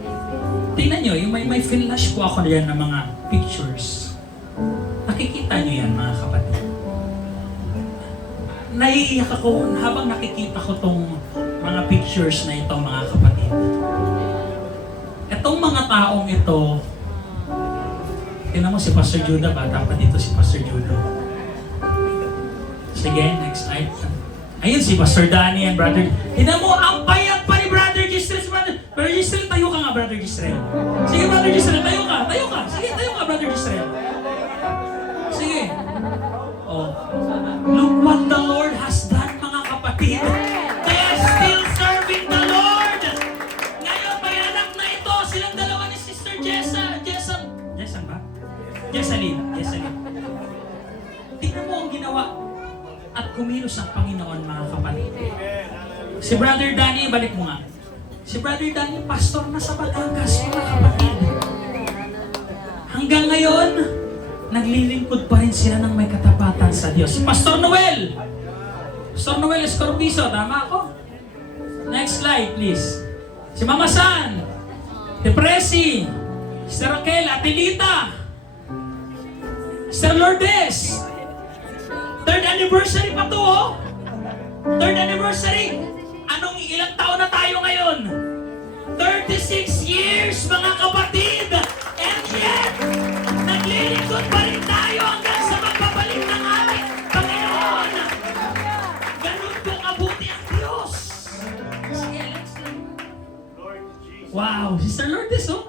Tingnan nyo, yung may flash po ako diyan ng mga pictures. Nakikita nyo yan, mga kapatid. Naiiyak ako habang nakikita ko tong mga pictures na ito, mga kapatid. Itong mga taong ito, tingnan mo si Pastor Judah, bata pa dito si Pastor Judah. Sige, next slide. Ayun si Pastor Danny and brother. Tingnan mo, ang payat pa ni Brother Gisrel, tayo ka nga, Brother Gisrel. Sige, Brother Gisrel, tayo ka. Tayo ka. Sige, tayo ka, Brother Gisrel. Sige. Oh. Look what the Lord has done, mga kapatid. They are still serving the Lord. Ngayon, may anak na ito. Silang dalawa ni Sister Jessan ba? Jessalyn. Tingnan mo ang ginawa at kumilos ang Panginoon, mga kapatid. Si Brother Danny, balik mo nga. Si Brother Danny, pastor na sa Batangas, mga kapatid. Hanggang ngayon, naglilingkod pa rin sila ng may katapatan sa Diyos. Si Pastor Noel Escorpizo, tama ako? Next slide, please. Si Mama San, si Presi, si Raquel, Ate Lita, Sir Lourdes. Third anniversary pa to, oh. Third anniversary. Anong ilang taon na tayo ngayon? 36 years, mga kapatid. And yet, naglilingkod pa rin tayo hanggang sa magbabalik ng ating Panginoon. Ganun po kabuti ang Diyos. Sige, let's go. Wow, Sister Lourdes, oh.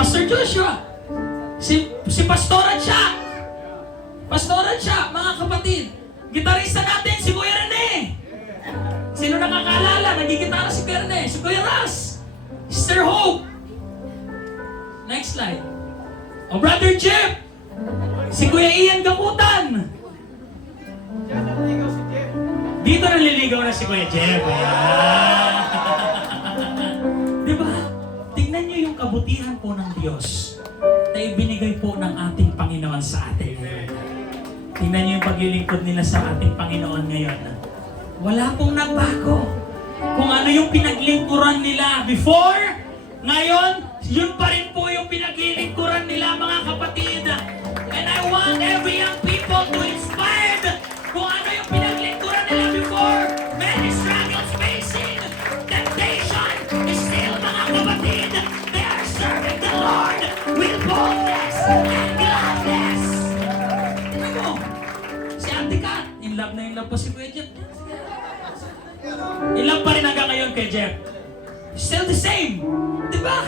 Pastor Joshua. Si Pastora Cha, mga kapatid. Gitarista natin, si Kuya Rene. Sino nakakaalala? Nagigitara si Kuya Rene. Si Kuya Ras. Sister Hope. Next slide. O Brother Jeff. Si Kuya Ian Gamutan. Dito naliligaw na si Kuya Jeff. Diba? Tingnan niyo yung kabutihan po ng Diyos na ibinigay po ng ating Panginoon sa atin. Tingnan niyo yung paglilingkod nila sa ating Panginoon ngayon. Wala pong nagbago. Kung ano yung pinaglingkuran nila before, ngayon, yun pa rin po yung pinaglilingkuran nila, mga kapatid. And I want every young people to inspired kung ano yung pinaglingkuran nila before. Many struggles facing, temptation is still, mga kapatid. They are serving the Lord with boldness and gladness. Tingnan mo, si Auntie Kat, in love na in love po si Kuya Jeff. In love pa rin hanggang ngayon kay Jeff. Still the same. Diba?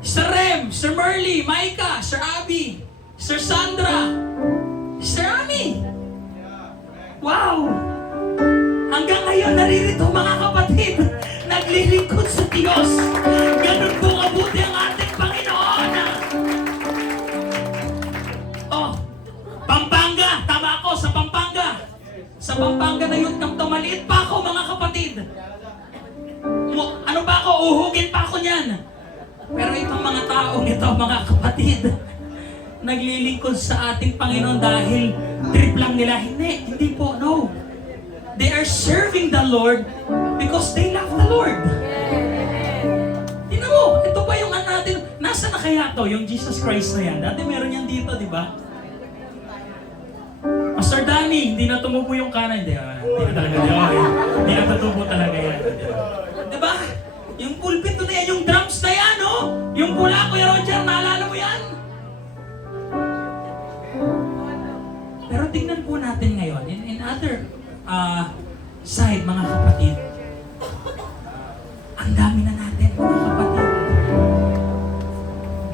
Sir Rem, Sir Merly, Micah, Sir Abby, Sir Sandra, Sir Ami. Wow! Hanggang ngayon naririto, mga kapatid, naglilingkod sa Diyos. Ganun po kabuti ang ating Panginoon. Oh, Pampanga, tama ako, sa Pampanga. Sa Pampanga na yun, maliit pa ako, mga kapatid. Ano ba ako? Uhugin pa ako niyan. Pero itong mga taong ito, mga kapatid, naglilingkod sa ating Panginoon dahil trip lang nila. Hindi po, no. They are serving the Lord because they love the Lord. Tingnan mo, ito pa yung natin. Nasa na kaya to, yung Jesus Christ na yan? Dati meron yan dito, di ba? Pastor Danny, hindi na tumubo yung kanan. Hindi na talaga yan. Hindi na tatubo talaga yan. Diba? Yung pulpit na yan, yung drums na yan, no? Yung pula, Kuya Roger, naalala mo yan? Pero tingnan po natin ngayon, in other side, mga kapatid, ang dami na natin, mga kapatid.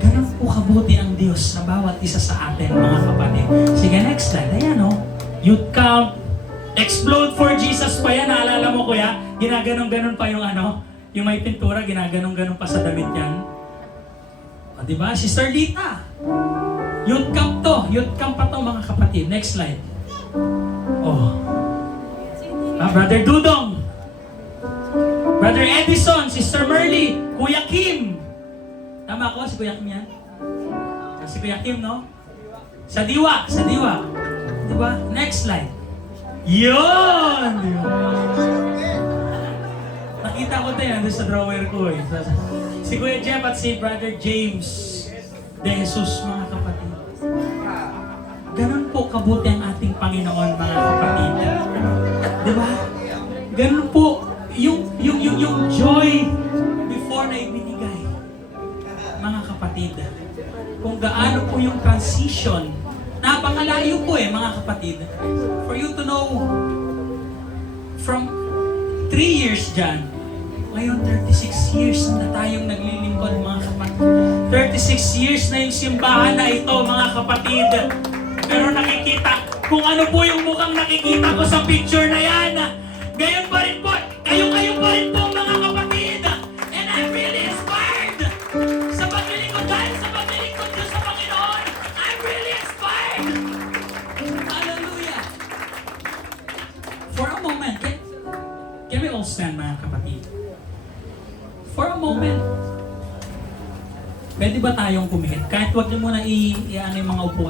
Ganun po kabuti ang Diyos sa bawat isa sa atin, mga kapatid. Sige, next slide. Ayan, no? Youth camp, Explode for Jesus pa yan. Naalala mo, Kuya? Ginaganong-ganon pa yung yung may pintura, ginaganong-ganon pa sa damit yan. O, diba? Sister Lita. Youth camp to. Youth camp pa to, mga kapatid. Next slide. Oh. Brother Dudong. Brother Edison. Sister Merly. Kuya Kim. Tama ko? Si Kuya Kim yan? Si Kuya Kim, no? Sa Diwa. Sa Diwa. Diba? Next slide. Yun! Nakita ko tayo nandun sa drawer ko eh. Si Kuya Jeff at si Brother James de Jesus, mga kapatid. Ganun po kabuti ang ating Panginoon, mga kapatid. Diba? Ganun po yung joy before na ibinigay, mga kapatid. Kung gaano po yung transition. Napakalayo po mga kapatid. For you to know, from 3 years dyan, Ngayon, 36 years na tayong naglilingkod, mga kapatid. 36 years na yung simbahan na ito, mga kapatid. Pero nakikita, kung ano po yung mukhang nakikita ko sa picture na yan, gayon pa rin po, kayo pa rin po, mga kapatid. And I'm really inspired sa paglilingkod dahil sa paglilingkod nyo sa Panginoon. I'm really inspired. Hallelujah. For a moment, can we all stand, mga kapatid? For a moment, pwede ba tayong pumikit? Kahit wag niyo muna i-ano yung mga upuan.